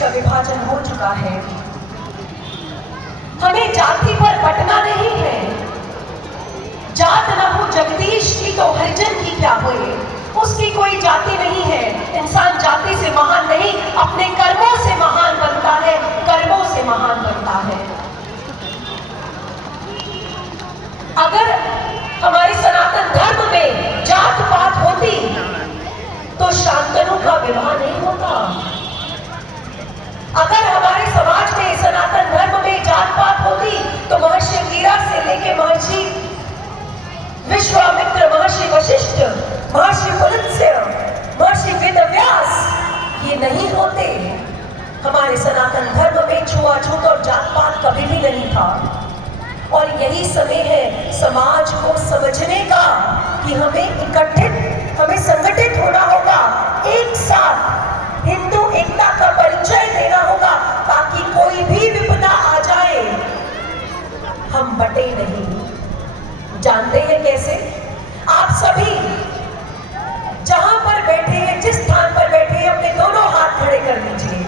का विभाजन हो चुका है। हमें जाति पर बंटना नहीं है। जात न हो जगदीश की तो हरिजन की क्या होए। उसकी कोई जाति नहीं है। इंसान जाति से महान नहीं, अपने कर्मों से महान बनता है, कर्मों से महान बनता है। अगर हमारे सनातन धर्म में जात पात होती तो शांतनु का विवाह नहीं होता। अगर हमारे समाज में सनातन धर्म में जात पात होती तो महर्षि अंगिरा से लेके महर्षि विश्वामित्र, महर्षि वशिष्ठ, महर्षि पुलत्स्य, महर्षि वेदव्यास ये नहीं होते। हमारे सनातन धर्म में छुआछूत और जात पात कभी भी नहीं था। और यही समय है समाज को समझने का कि हमें संगठित होना होगा, एक साथ हिंदू एकता का परिचय देना होगा, ताकि कोई भी विपदा आ जाए हम बटे नहीं। जानते हैं कैसे? आप सभी जहां पर बैठे हैं, जिस स्थान पर बैठे हैं, अपने दोनों हाथ खड़े कर लीजिए।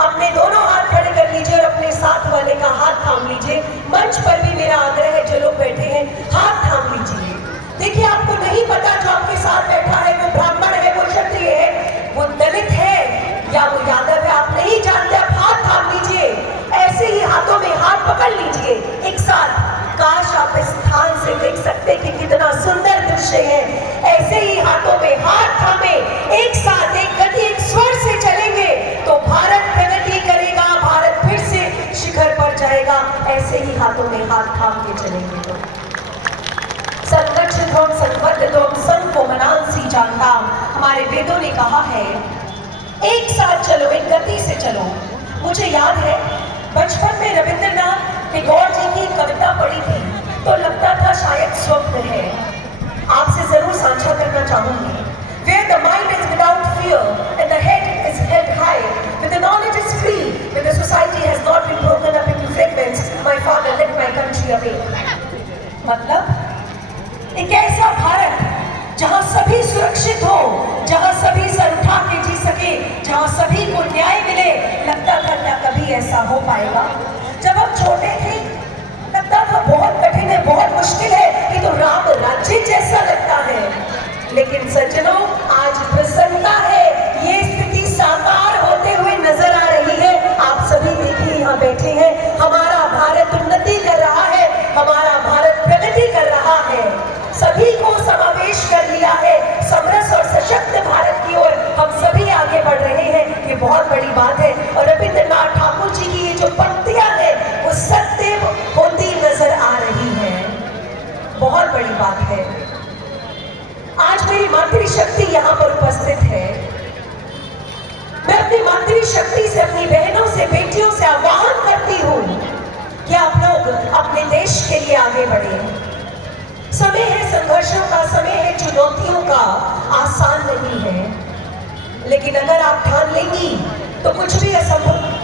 अपने दोनों हाथ खड़े कर लीजिए और अपने साथ वाले का हाथ थाम लीजिए। मंच पर भी मेरा आग्रह है, जो लोग बैठे हैं हाथ थाम लीजिए। देखिए, आपको नहीं पता जो आपके साथ बैठा है वो ब्राह्मण है, वो क्षत्रिय है, वो दलित है या वो यादव है, आप नहीं जानते। आप हाथ थाम लीजिए, ऐसे ही हाथों में हाथ पकड़ लीजिए एक साथ। काश आप इस स्थान से देख सकते कि कितना सुंदर दृश्य है। ऐसे ही हाथों में हाथ थामे एक साथ एक गति, एक स्वर से चलेंगे तो भारत प्रगति करेगा, भारत फिर से शिखर पर जाएगा। ऐसे ही हाथों में हाथ थाम के चलेंगे तो संरक्षितों संवर्धितों संको मनांसी जानता। हमारे वेदों ने कहा है एक साथ चलो, एक गति से चलो। मुझे याद है बचपन में रविंद्रनाथ टैगोर जी की कविता पढ़ी थी तो लगता था शायद स्वप्न है। आपसे जरूर साझा करना चाहूंगी। Where the mind is without fear and the head is held high, where the knowledge is free, where the society has not been broken up into fragments, my father led my country away. मतलब एक ऐसा भारत जहां सभी सुरक्षित हो, जहां सभी sir उठा के जी सके, जहां सभी को न्याय मिले। लगता था क्या कभी ऐसा हो पाएगा? जब हम छोटे थे लगता था बहुत कठिन है, बहुत मुश्किल है, ये तो राम राज्य जैसा लगता है। लेकिन सज्जनों, आज प्रसन्नता है, ये स्थिति साकार होते हुए नजर आ रही है। आप सभी देखिए यहाँ बैठे हैं, हमारा भारत उन्नति कर रहा है, हमारा भारत प्रगति कर रहा है, सभी को समावेश कर लिया है। समरस और सशक्त भारत की ओर हम सभी आगे बढ़ रहे हैं, ये बहुत बड़ी बात है। और रविंद्रनाथ ठाकुर जी की ये जो पंक्तियां हैं वो सत्य होती नजर आ रही है, बहुत बड़ी बात है। आज मेरी मातृशक्ति यहाँ पर उपस्थित है। मैं अपनी मातृशक्ति से, अपनी बहनों से, बेटियों से आह्वान करती हूँ कि आप लोग अपने देश के लिए आगे बढ़े। समय है संघर्षों का, समय है चुनौतियों का, आसान नहीं है। लेकिन अगर आप ठान लेंगी तो कुछ भी असंभव